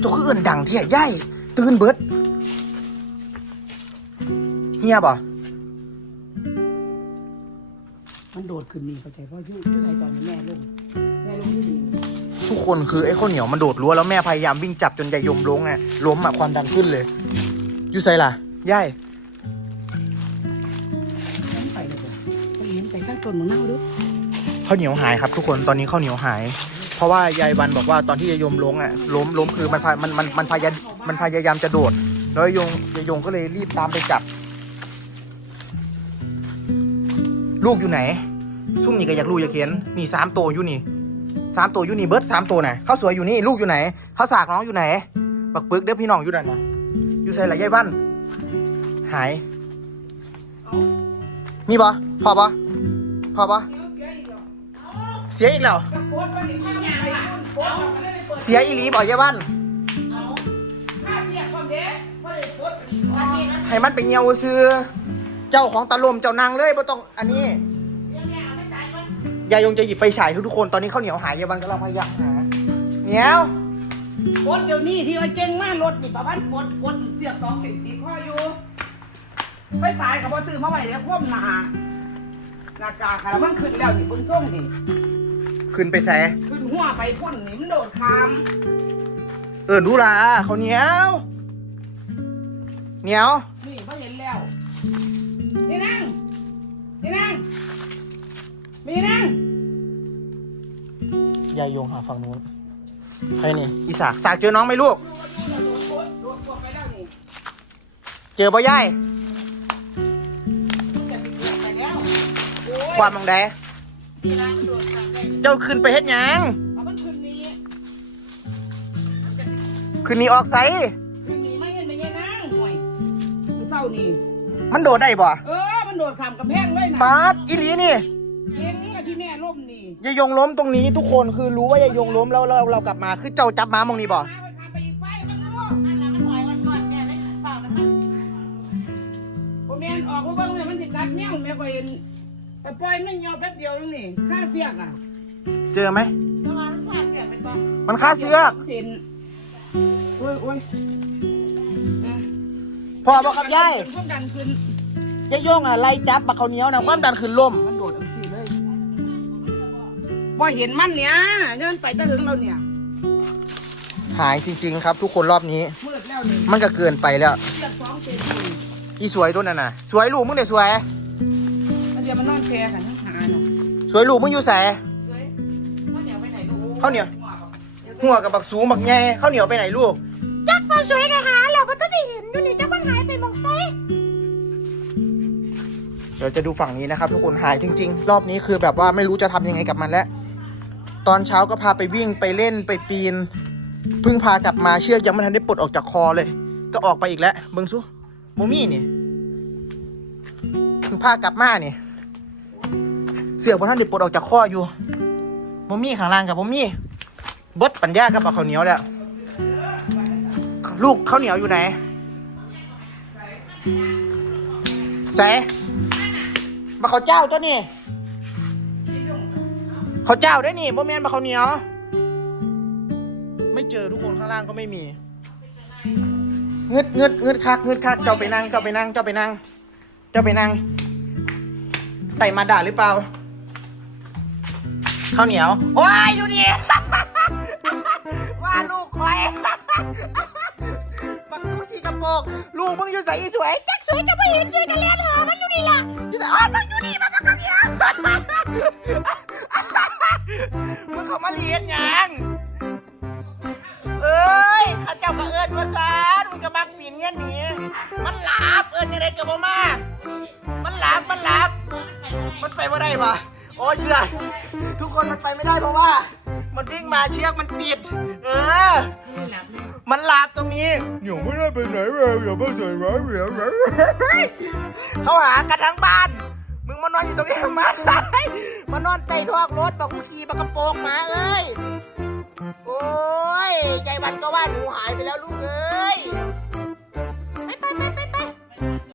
เจ้าคือเอื่นดังเที่ยย่ายตื่นเบิดเฮียบ่มันโดดขึ้นนี่เข้าใจเพราะยุ่งยุ่งไอ้ตอนนี้แม่ลงแม่ลงที่นี่ทุกคนคือไอ้ข้าวเหนียวมันโดดรั้วแล้วแม่พยายามวิ่งจับจนยายยมล้มอะล้มอะความดันขึ้นเลยอยู่ไสล่ะย่ายมันไปเลยจ้ะไปเห็นไปตั้งต้นหมูเน่าดูข้าวเหนียวหายครับ ทุกคนตอนนี้ข้าวเหนียวหายเพ ราะว่ายายวันบอกว่าตอนที่ยายยมล้มอะล้มล้มคือมันพามันมันมันพยายามมันพยายามจะโดด แล้วยายยงยายยงก็เลยรีบตามไปจับ ลูกอยู่ไหน ซุ่มนี่ก็อยากลูกอยากเห็นนี่สามตัวอยู่นี่สามตัวอยู่นี่เบิร์ดสามตัวน่ะข้าวสวยอยู่นี่ลูกอยู่ไหนข้าวสากน้องอยู่ไหนปักปึกเด้อพี่น้องอยู่ไหนนะอยู่ใส่ละยายบ้านหาย มีปะพอปะพอปะ เสียอีกแล้ว เสียอีหลีบอกยายบ้านให้มันไปเงียวซื้อ เจ้าของตะลมเจ้านางเลยบ่ต้องอันนี้ยายยงจะหยิบไฟฉายให้ทุกคนตอนนี้ข้าวเหนียวหายยายบ้านกำลังพยายามหาเหนียวปดเดี๋ยวนี้ที่ว่าเก่งมากรถนี่ประพันปดปดเสียบสองเส้นติดข้ออยู่ไปขายกับพ่อซื้อมาไว้เดี๋ยวควบหนาหน้ากากค่ะแล้วมันขึ้นแล้วนี่บนส้มนี่ ขึ้นไปแสขึ้นหัวไปพุ่นนี่มันโดดคามเออดูละข้าวเหนียวเหนียวนี่พ่อเห็นแล้วนี่นั่งนี่นั่งมีนั่งยายยงหาฝั่งนู้นใครนี่อีสากสากเจอน้องไหมลูกโดดโดดโดดโดดไปแล้วนี่เจอป่ะยายจะติดเกือบไปแล้วโอ้ยความมองแดนี่ เจ้าขึ้นไปเฮ็ดหยังเอามันขึ้นนี้ขึ้นนี่ออกไซขึ้นนี้ไม่เห็นไม่เห็นนั่งห่วยมันเศร้านี่ มันโดดได้บ่เออ มันโดดขามกำแพงเลยนะปาดอีหลีนี่เองนี่ที่แม่ล่มนี่ยายยงล้มตรงนี้ทุกคนคือรู้ว่ายายยงล้มแล้วเราเรากลับมาคือเจ้าจับม้ามองนี้บ่มาไปขามไปอีกไปมันลูกนั่นแหละมันหอยวันก่อนแม่เลยเปล่านะมันผมแม่นออกมาเบิ่งแม่มันสิกัดแมวแม่ก็เห็ นไปปล่อยมันยอแป๊บเดียวนึงนี่ค่าเสียกอะเจอไหม ทำไมมันค่าเสียกเป็นปะมันฆ่าเสือกเส้นโอ้ยโอ้ยนะพอบ่ครับยายความดันขึ้นยายยงอะไล่จับบักเขาวเหนียวนะความดันขึ้นล้มมันโดดอังสี่เลยบ่เห็นมันเนี่ยเนี่ยมันไปตะถึงเราเนี่ยหายจริง ๆ ครับ ทุกคนรอบนี้ มืดแล้วนี่มันก็เกินไปแล้ว เสียบสองเซนนี่อีสวยตัวนั้นน่ะ สวยลูกมึงได้สวย มันเดี๋ยวมันนอนแพร่กันทั้งหาเนาะสวยลูกมึงอยู่แสเฮ้ยข้าวเหนียวไปไหนลูกข้าวเหนียวหัวกับบักสูงบักแง่ข้าวเหนียวไปไหนลูกจักมาสวยนะคะเราก็จะได้เห็นอยู่นี่จักมันหายไปหมองไซเดี๋ยวจะดูฝั่งนี้นะครับ ทุกคนหายจริง ๆ รอบนี้คือแบบว่าไม่รู้จะทำยังไงกับมันแล้วตอนเช้าก็พาไปวิ่งไปเล่นไปปีนเพิ่งพากลับมาเชือกยังไม่ทันได้ปลดออกจากคอเลย ก็ออกไปอีกแล้วเบิ้งซุโมมี่นี่เพิ่งพากลับมานี่ เสือกพอท่านได้ปลดออกจากคออยู่โมมี่ข้างล่างกับโมมี่เบิดปัญญากับเอาข้าวเหนียวแล้วลูกข้าวเหนียวอยู่ไหนแสมาเขาวเจ้าตัวนี่เขาวเจ้าได้นี่โมแมนมาเขาวเหนียว ไม่เจอทุกคนข้างล่างก็ไม่มีเงึดเงึดเงึดคักเงึดคักเจ้าไปนั่งเจ้าไปนั่งเจ้าไปนั่งเจ้าไปนั่งไต่มาด่าหรือเปล่า ข้าวเหนียว โอ้ยดูดิ ว่าลูกคอยบักลูกชีกระโปรงลูกมึงอยู่ใส่สวยจักสวยจะไปเห็นสวยกันแล้วเหรอมันอยู่นี่ล่ะอยู่ใส่อ๋อมันอยู่นี่มาบักข้าวเหนียวมึงเขามาเรียนยังเอ้ยข้าเจ้าก็เอิญว่าซานมันก็มักปีนเงี้ยหนีมันหลับเอิญยังไงก็บ่มา มันหลับมันหลับมันไปว่าได้ปะ อ้ยเชื่อทุกคนมันไปไม่ได้เพราะว่า มันวิ่งมาเชือกมันติด เออนี่แหละนี่มันหลับตรงนี้หนูไม่ได้ไปไหนเลยอย่าไปใส่ร้ายเหวียงเขาหากันทั้งบ้าน มึงมานอนอยู่ตรงนี้ทำไมมานอนใต้ท้องรถบอกกูขี่ปากกระโปรงมาเอ้ย โอ้ยยายวันก็ว่าหนูหายไปแล้วลูกเอ้ย